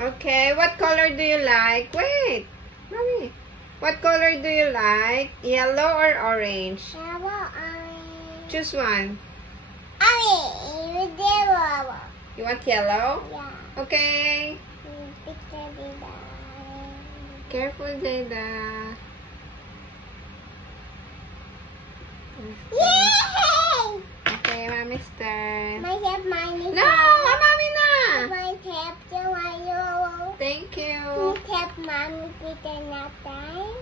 Okay, what color do you like? Wait, mommy. What color do you like? Yellow or orange? Yellow, orange. Choose one. Orange, yellow. You want yellow? Yeah. Okay. Picture the Careful, Jada. Yay! Okay, mommy's turn. My tap, mine. No, mommy na. My tap, yellow. Thank you. You tap, mommy, picture that time.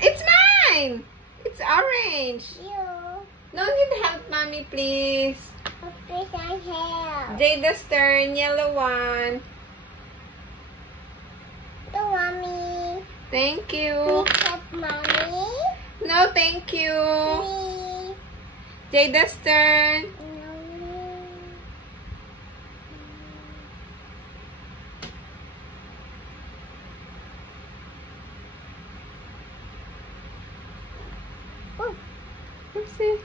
It's mine. It's orange. You. No need help, mommy, please. Please, I help. Jada's turn. Yellow one. The mommy. Thank you. You tap, mommy. No, thank you. Please. Jada's turn. Oh, Let's see.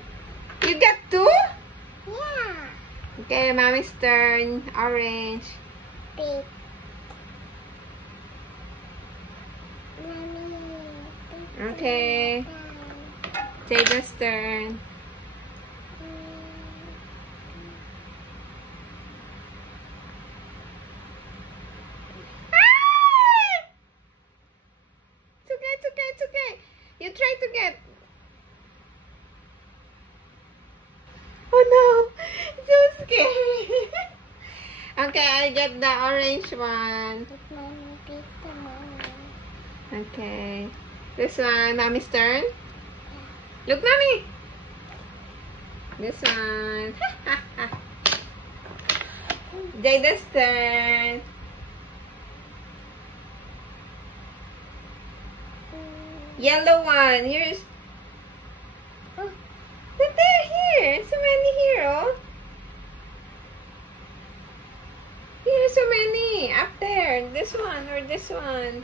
You got two? yeah. Okay, mommy's turn. Orange. Big. Mommy. Okay. Jada's turn. It's okay, it's okay, it's okay. You try to get. Oh no, so scary. Okay, I get the orange one. Mommy, big the mommy. Okay. This one, mommy's turn. Look, mommy. This one. Jada's turn. Yellow one. Here's. Oh, but they're here. So many here, oh. Here, so many. Up there. This one or this one.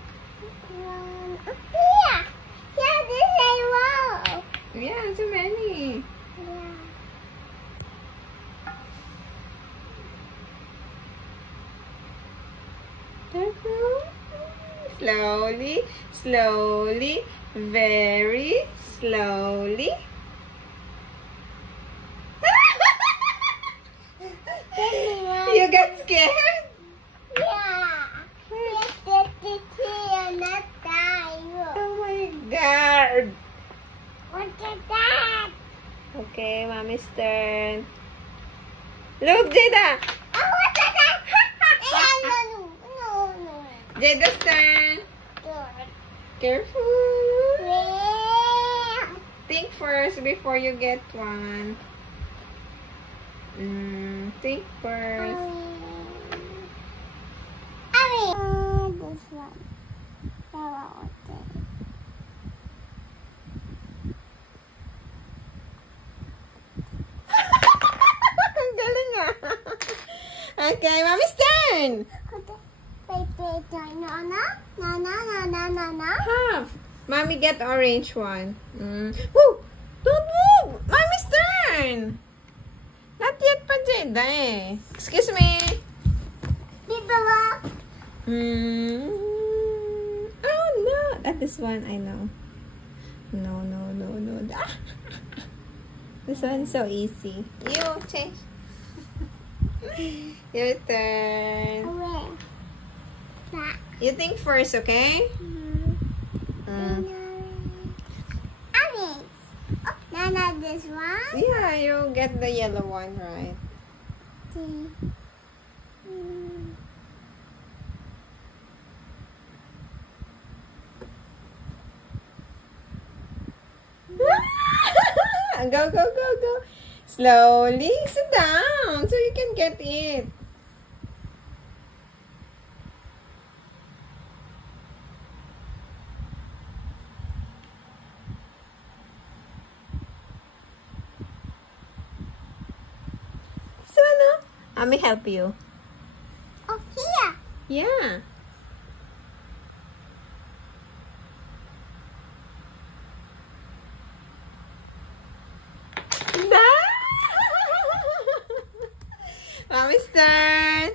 Yeah. Yeah, this is low. Yeah, so many. Yeah. Careful. Slowly, slowly, very slowly. You got scared? Yeah. Yes, this is here, not die. Oh my god. What is that? Okay, mommy's turn. Look, Jada. Oh, what is that? No. Jada's turn. Good. Careful. Yeah. Think first before you get one. Think first. This one. Ang galing ah. Okay, mommy's turn. Wait. No. Half. Mommy get orange one. Woo! Don't move! Mommy's turn! Not yet pa, Jada eh. Excuse me. Bibaba. Oh no! This one I know. No. This one's so easy. You change. Your turn. You think first, okay? Nana, this one. Yeah, you get the yellow one, right? Go. Slowly. Sit down so you can get it. So, let me help you. Oh, here. Yeah. Mommy's turn.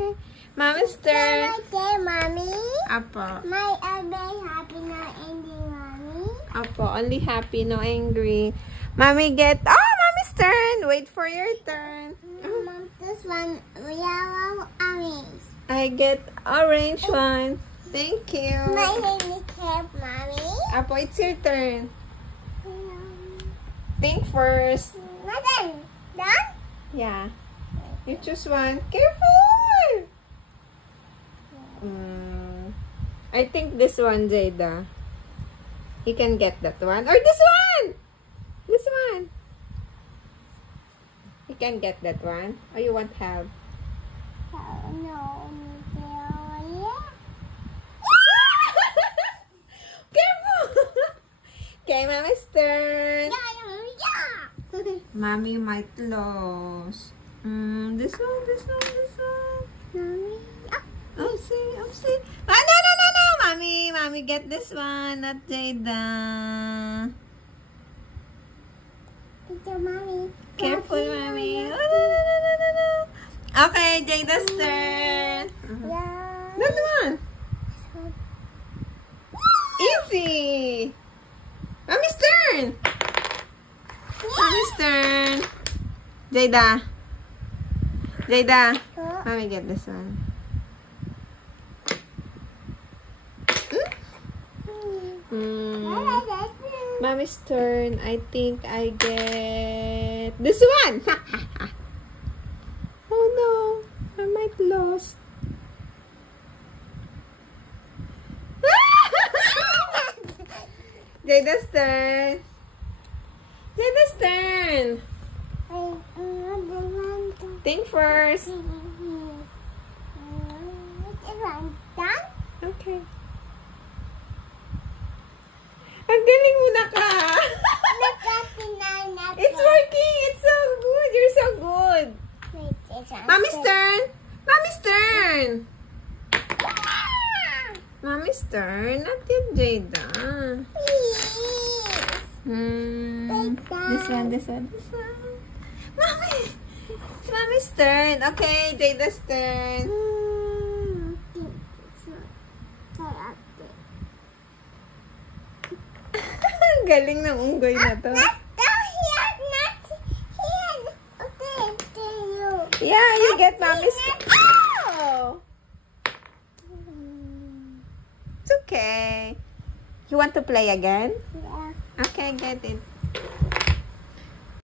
Okay. Mommy's turn. Okay, mommy. Apo. My very happy now ending, mommy. Apo. Only happy, no angry. Mommy get... Oh, mommy's turn. Wait for your turn. Mom, this one yellow orange. I get orange one. Thank you. My name is Kev, mommy. Apo, it's your turn. Think first. Nothing. Done? Yeah. You choose one. Careful! I think this one, Jada. You can get that one. Or this one! This one. You can get that one. Or you want help? Oh, no. Yeah. Careful! Okay, Mommy's turn. Yeah. Mommy might lose. This one. Mommy. Oopsie. Ah, no. Mommy get this one, not Jada. Ito, mommy. Careful, Mommy. Oh, no. Okay, Jada's turn. Yeah. That one. Easy. Mommy's turn. Mommy's turn. Jada. Mommy get this one. Mommy's turn. I think I get this one. Oh no. I might lose. Jada's turn. Think first. Done? Okay. Ang galing mo na ka. It's working. It's so good. You're so good. Mommy's turn. Mommy's turn. Not yet, Jada. This one. Mommy. It's Mommy's turn. Okay, Jada's turn. Ang galing ng unggoy na to. Yeah, you get Mommy's. Oh! It's okay. You want to play again? Yeah. Okay, get it.